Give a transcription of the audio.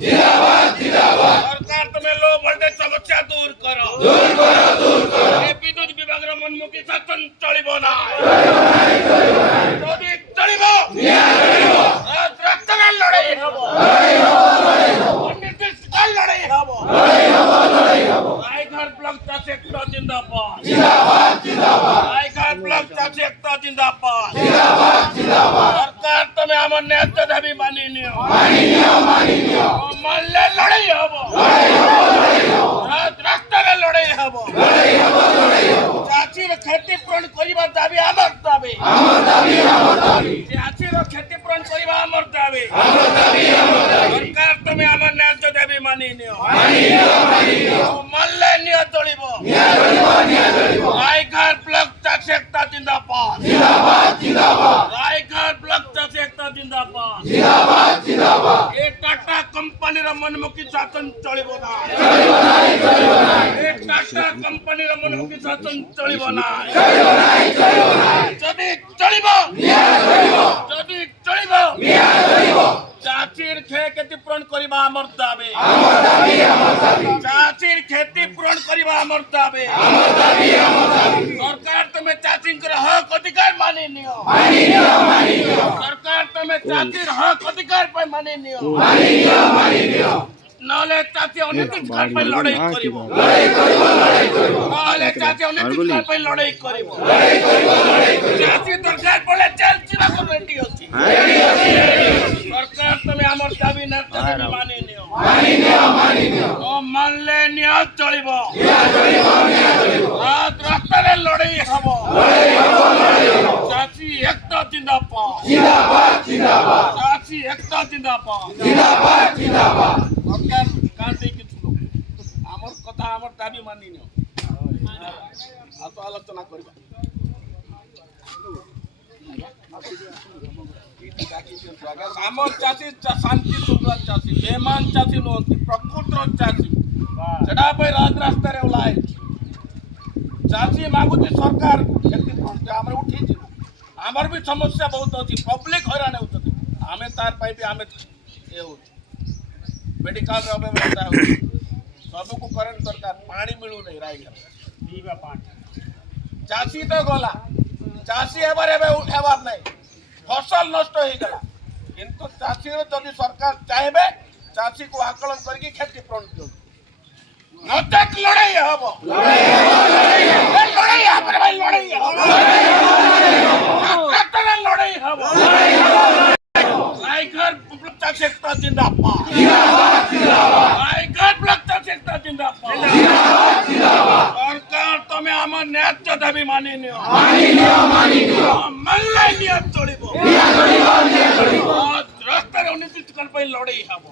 सरकार तुम्हें low voltage समस्या दूर करो विद्युत विभाग मनमुखी शासन चलिबो ना যদি চলিব রাস্তার লড়াই হব অনির্দিষ্টকাল লড়াই হব রায়ঘাট ব্লক চাষী একতা জিন্দাবাদ রায়ঘাট ব্লক চাষী একতা জিন্দাবাদ সরকার তুমি আমার ন্যায্য দাবি মানি নিও মানলে লড়াই হব রাস্তার লড়াই হব চাষীর ক্ষতিপূরণ করিবার দাবি আমার দাবি চাষীর ক্ষতিপূরণ করিবা আমার দাবি সরকার তুমি আমার ন্যায্য দাবি মানি নিও মানলে নিয়ে চলিব রায়ঘাট ব্লক চাষী একতা জিন্দাবাদ রায়ঘাট ব্লক চাষী একতা জিন্দাবাদ এই টাটা কোম্পানির মনমুখী শাসন চলিব না এই টাটা কোম্পানির মনমুখী শাসন চলিব না যদি চলিব যদি চলিব চাষীর ক্ষতিপূরণ করিবা আমার দাবি চাষীর ক্ষতিপূরণ করিবা আমার দাবি সরকার তুমি চাষীর হক অধিকার মানি নিও সরকার তুমি চাষীর হক অধিকার পাই মানি নিও নহলে চাষী অনির্দিষ্টকাল পাই লড়াই করিব নহলে চাষী অনির্দিষ্টকাল পাই লড়াই করিব চাষী দরকার পড়লে জেল চিরাকু রেডি ଅଛି সরকার তুমি আমার দাবি না মানি নিও ও মানলে নিয়ে চলিব রাস্তায় লড়াই হব চাষী একতা জিন্দাবাদ চাষী একতা জিন্দাবাদ সরকার কান দিয়ে কিছু আমার কথা আমার দাবি মানি নিও আত আলোচনা করিবা আমার চাষী শান্তি সুন্দর চাষী বেমান চাষী নুহନ୍ତି ପ୍ରକୃତ ଚାଷୀ ସେଟା ପାଇଁ ରାସ୍ତାରେ ଓହ୍ଲାଏ ଚାଷୀ ମାଗୁଛି ସରକାର ଆମର ଉଠିଛି ଆମର ବି ସମସ୍ୟା ବହୁତ ଅଛି ପବ୍ଲିକ ହଇରାଣ ହେଉଛନ୍ତି ଆମେ ତାର ପାଇଁ ବି ଆମେ ଇଏ ହେଉଛୁ ମେଡିକାଲର ବ୍ୟବସ୍ଥା ହେଉଛି ସବୁକୁ କରେଣ୍ଟ ଦରକାର ପାଣି ମିଳୁନି ରାୟଗଡ଼ା ପିଇବା ପାଣି ଚାଷୀ ତ ଗଲା ଚାଷୀ ହେବାର ଏବେ ହେବାର ନାହିଁ ଫସଲ ନଷ୍ଟ ହେଇଗଲା କିନ୍ତୁ ଚାଷୀର ଯଦି ସରକାର ଚାହିଁବେ ଚାଷୀକୁ ଆକଳନ କରିକି କ୍ଷତିପୂରଣ ଦିଅନ୍ତୁ ନଚେତ ଲଢ଼େଇ ହବ ଲଢ଼େଇ ହବ রায়ঘাট ব্লক চাষী একতা জিন্দাবাদ রায়ঘাট ব্লক চাষী একতা জিন্দাবাদ সরকার তুমি আমার ন্যায্য দাবি মানি নিও মানলে নিয়ে চলিব রাস্তায় অনির্দিষ্টকাল পাই লড়াই হব